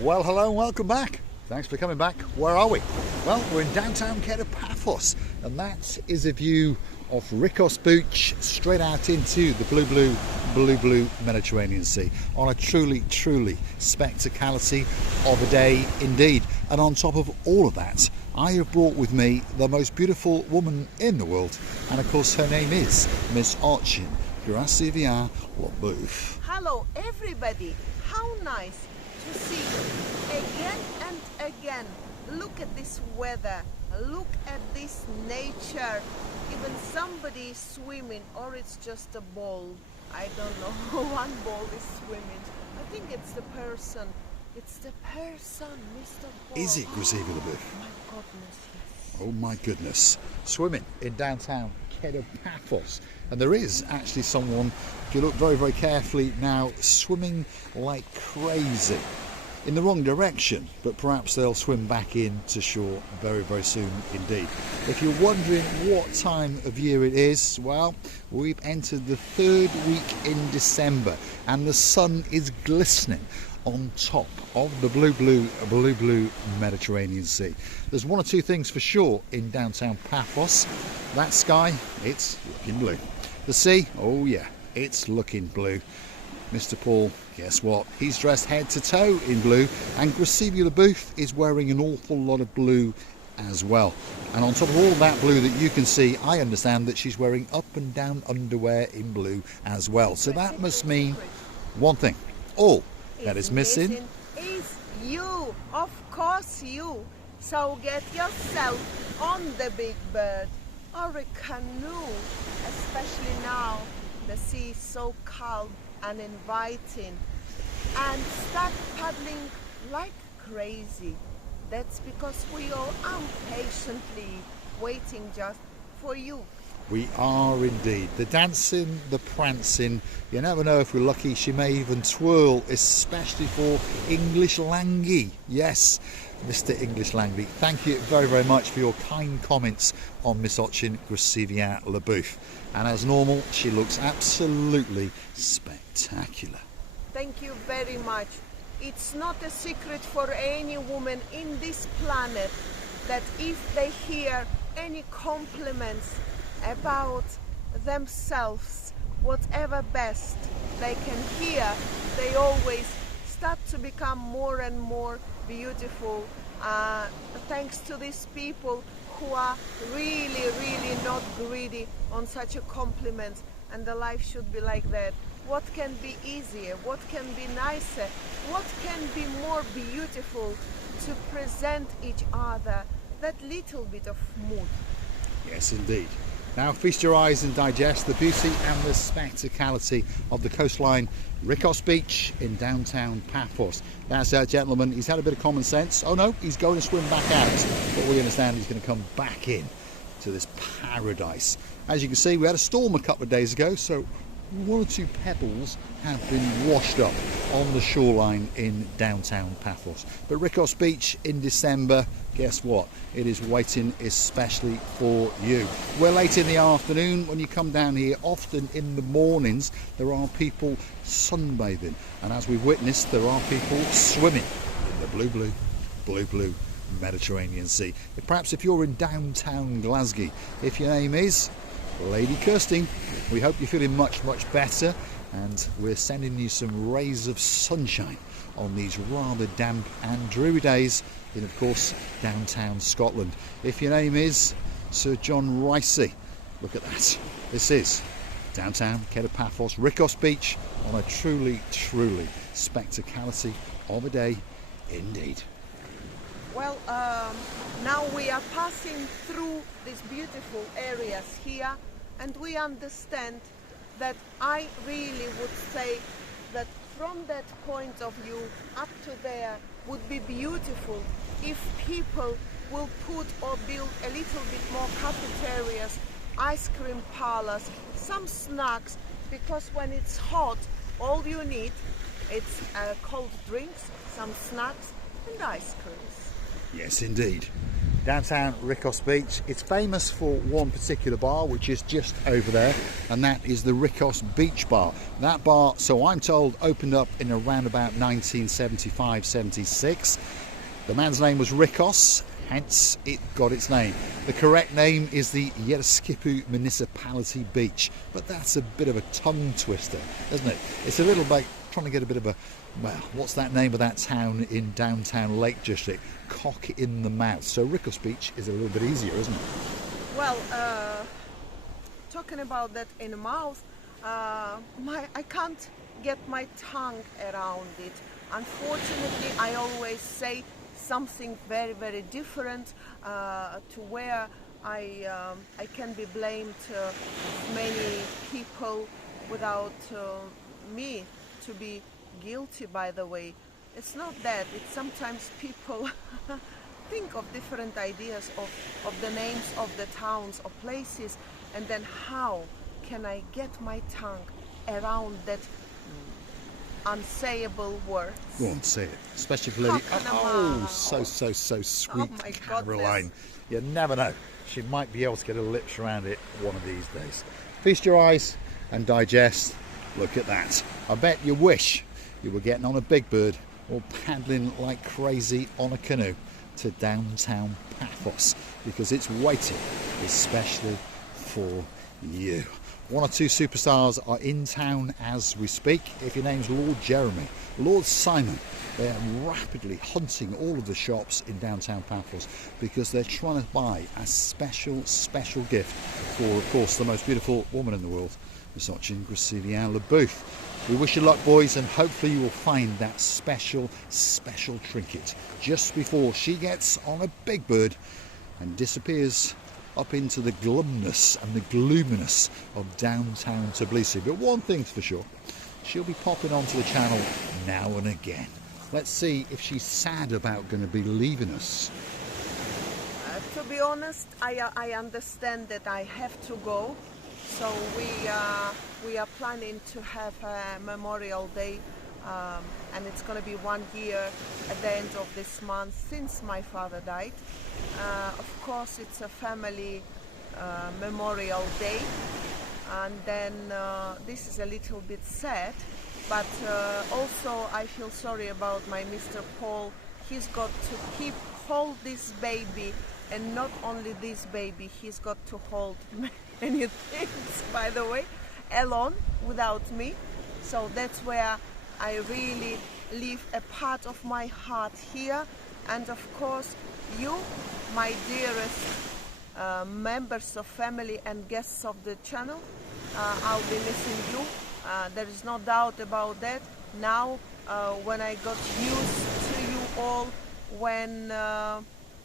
Well, hello and welcome back. Thanks for coming back. Where are we? Well, we're in downtown Paphos, and that is a view of Rikkos Beach straight out into the blue Mediterranean Sea on a truly spectacality of a day indeed. And on top of all of that, I have brought with me the most beautiful woman in the world, and of course her name is Miss Ochin Gracievia Labouf. Hello everybody, how nice to see you again and again. Look at this weather, look at this nature. Even somebody is swimming, or it's just a ball. I don't know. One ball is swimming. I think it's the person. It's the person, Mr. Ball. Is it Gracievia Labouf? My goodness, yes. Oh my goodness. Swimming in downtown Paphos. And there is actually someone, if you look very carefully now, swimming like crazy. In the wrong direction, but perhaps they'll swim back into shore very soon indeed. If you're wondering what time of year it is, well, we've entered the third week in December and the sun is glistening on top of the blue Mediterranean Sea. There's one or two things for sure in downtown Paphos. That sky, it's looking blue. The sea, oh yeah, it's looking blue. Mr. Paul, guess what? He's dressed head to toe in blue, and Gracievia Labouf is wearing an awful lot of blue as well. And on top of all that blue that you can see, I understand that she's wearing up and down underwear in blue as well. So that must mean one thing. All that is missing is you, of course you. So get yourself on the big bird or a canoe, especially now the sea is so calm and inviting, and start paddling like crazy. That's because we are impatiently waiting just for you. We are indeed. The dancing, the prancing, you never know if we're lucky, she may even twirl, especially for English Langy. Yes, Mr. English Langy, thank you very much for your kind comments on Miss Ochin Gracievia Labouf. And as normal, she looks absolutely spectacular. Thank you very much. It's not a secret for any woman in this planet that if they hear any compliments about themselves, whatever best they can hear, they always start to become more and more beautiful, thanks to these people who are really not greedy on such a compliment. And the life should be like that. What can be easier? What can be nicer? What can be more beautiful to present each other that little bit of mood? Yes, indeed. Now feast your eyes and digest the beauty and the spectacality of the coastline Rikkos Beach in downtown Paphos. That's our gentleman. He's had a bit of common sense. Oh no, he's going to swim back out, but we understand he's going to come back in to this paradise. As you can see, we had a storm a couple of days ago, so one or two pebbles have been washed up on the shoreline in downtown Paphos. But Rikkos Beach in December, guess what? It is waiting especially for you. We're late in the afternoon. When you come down here, often in the mornings, there are people sunbathing. And as we've witnessed, there are people swimming in the blue Mediterranean Sea. Perhaps if you're in downtown Glasgow, if your name is Lady Kirsty, we hope you're feeling much better, and we're sending you some rays of sunshine on these rather damp and dreary days in, of course, downtown Scotland. If your name is Sir John Ricey, look at that. This is downtown Paphos, Rikkos Beach, on a truly spectacality of a day indeed. Well, now we are passing through these beautiful areas here, and we understand that I really would say that from that point of view up to there would be beautiful if people will put or build a little bit more cafeterias, ice cream parlors, some snacks, because when it's hot, all you need it's cold drinks, some snacks and ice creams. Yes, indeed. Downtown Rikkos Beach. It's famous for one particular bar, which is just over there, and that is the Rikkos Beach bar. That bar, so I'm told, opened up in around about 1975-76. The man's name was Rikkos, hence it got its name. The correct name is the Yereskipu Municipality Beach, but that's a bit of a tongue twister, isn't it? It's a little like trying to get a bit of a, well, what's that name of that town in downtown Lake District? Cock in the mouth. So Rikkos Beach is a little bit easier, isn't it? Well, talking about that in the mouth, I can't get my tongue around it. Unfortunately, I always say something very, very different to where I can be blamed many people without me to be guilty, by the way. It's not that, it's sometimes people think of different ideas of the names of the towns or places, and then how can I get my tongue around that unsayable words? Go on, say it. Especially for Lily. Oh, so sweet, Oh my Caroline. goodness. You never know. She might be able to get her lips around it one of these days. Feast your eyes and digest. Look at that. I bet you wish you were getting on a big bird or paddling like crazy on a canoe to downtown Paphos, because it's waiting especially for you. One or two superstars are in town as we speak. If your name's Lord Jeremy, Lord Simon, they're rapidly hunting all of the shops in downtown Paphos because they're trying to buy a special gift for, of course, the most beautiful woman in the world, Miss LaBouffe. We wish you luck, boys, and hopefully you will find that special trinket just before she gets on a big bird and disappears up into the glumness and the gloominess of downtown Tbilisi. But one thing's for sure, she'll be popping onto the channel now and again. Let's see if she's sad about going to be leaving us. To be honest, I understand that I have to go. So we are planning to have a Memorial Day, and it's going to be 1 year at the end of this month since my father died. Of course, it's a family Memorial Day, and then this is a little bit sad, but also I feel sorry about my Mr. Paul. He's got to hold this baby, and not only this baby, he's got to hold many things, by the way, alone, without me. So that's where I really leave a part of my heart here. And of course, you, my dearest members of family and guests of the channel, I'll be missing you. There is no doubt about that. Now, when I got used to you all, when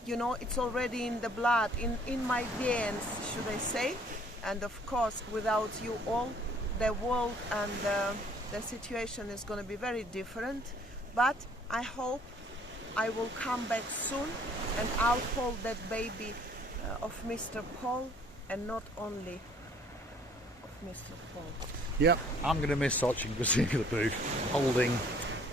you know, it's already in the blood, in my veins, should I say. And of course, without you all, the world and the situation is going to be very different. But I hope I will come back soon, and I'll hold that baby of Mr. Paul, and not only of Mr. Paul. Yep, I'm going to miss watching LaBouffe holding,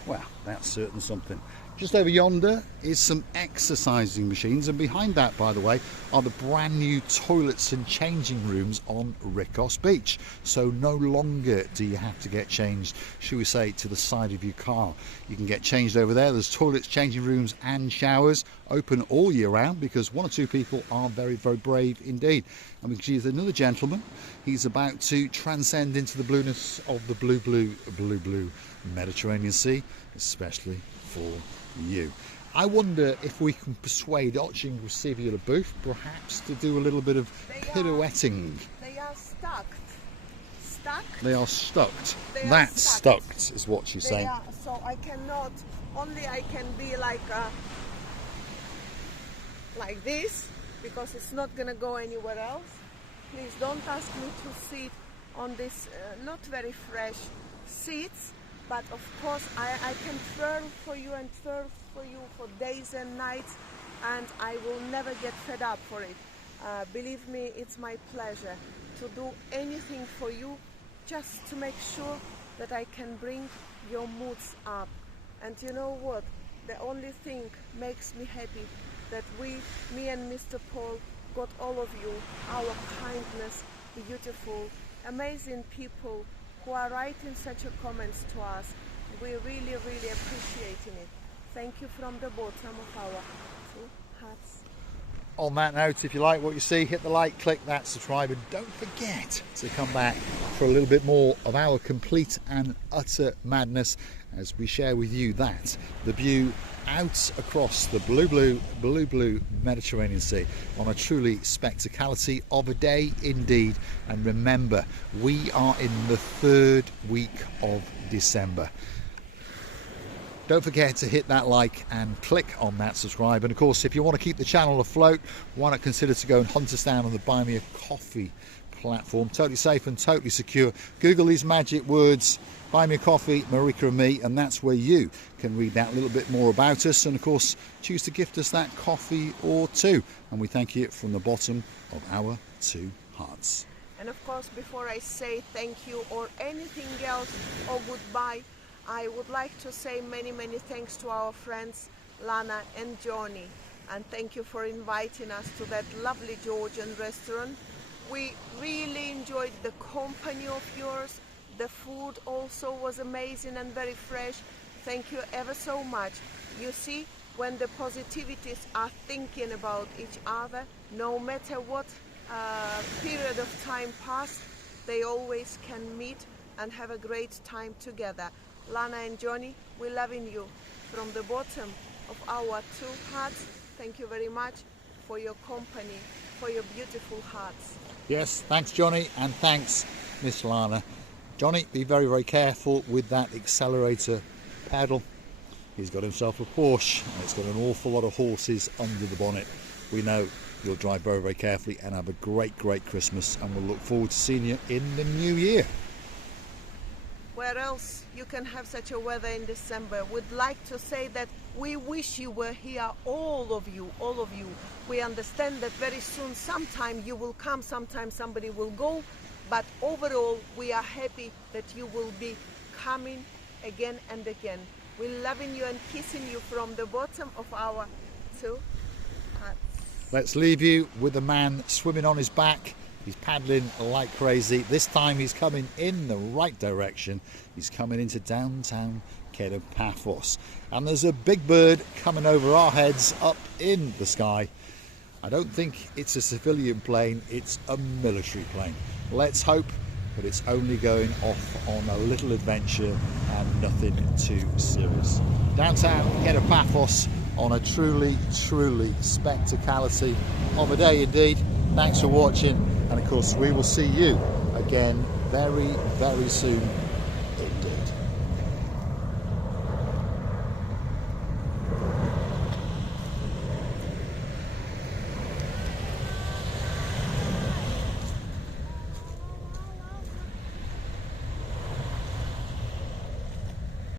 well, that's certain something. Just over yonder is some exercising machines, and behind that, by the way, are the brand new toilets and changing rooms on Rikkos Beach. So no longer do you have to get changed, shall we say, to the side of your car. You can get changed over there. There's toilets, changing rooms and showers open all year round, because one or two people are very brave indeed. And we can see there's another gentleman. He's about to transcend into the blueness of the blue Mediterranean Sea, especially for you. I wonder if we can persuade Oching LaBouffe perhaps to do a little bit of pirouetting. They are stuck. Stuck? They are stuck. They are That's stuck. stuck is what she's saying. So I cannot, only I can be like this, because it's not gonna go anywhere else. Please don't ask me to sit on this not very fresh seats. But of course, I can twirl for you and twirl for you for days and nights, and I will never get fed up for it. Believe me, it's my pleasure to do anything for you, just to make sure that I can bring your moods up. And you know what? The only thing makes me happy that me and Mr. Paul, got all of you, our kindness, beautiful, amazing people who are writing such a comments to us. We're really, really appreciating it. Thank you from the bottom of our two hearts. On that note, if you like what you see, hit the like, click that subscribe, and don't forget to come back for a little bit more of our complete and utter madness as we share with you that the view out across the blue Mediterranean Sea on a truly spectacality of a day indeed. And remember, we are in the 3rd week of December. Don't forget to hit that like and click on that subscribe. And of course, if you want to keep the channel afloat, why not consider to go and hunt us down on the Buy Me a Coffee platform. Totally safe and totally secure. Google these magic words, Buy Me a Coffee, Marika and me, and that's where you can read that little bit more about us, and of course choose to gift us that coffee or two, and we thank you from the bottom of our two hearts. And of course, before I say thank you or anything else or goodbye, I would like to say many thanks to our friends Lana and Johnny, and thank you for inviting us to that lovely Georgian restaurant. We really enjoyed the company of yours. The food also was amazing and very fresh. Thank you ever so much. You see, when the positivities are thinking about each other, no matter what period of time passed, they always can meet and have a great time together. Lana and Johnny, we're loving you from the bottom of our two hearts. Thank you very much for your company, for your beautiful hearts. Yes, thanks Johnny, and thanks Miss Lana. Johnny, be very careful with that accelerator pedal. He's got himself a Porsche and it's got an awful lot of horses under the bonnet. We know you'll drive very carefully, and have a great Christmas, and we'll look forward to seeing you in the new year. Where else you can have such a weather in December? We'd like to say that we wish you were here, all of you. We understand that very soon, sometime you will come, sometime somebody will go, but overall we are happy that you will be coming again and again. We're loving you and kissing you from the bottom of our two hearts. Let's leave you with a man swimming on his back. He's paddling like crazy. This time he's coming in the right direction. He's coming into downtown Paphos. And there's a big bird coming over our heads up in the sky. I don't think it's a civilian plane, it's a military plane. Let's hope that it's only going off on a little adventure and nothing too serious. Downtown Paphos on a truly spectacality of a day indeed. Thanks for watching, and of course we will see you again very soon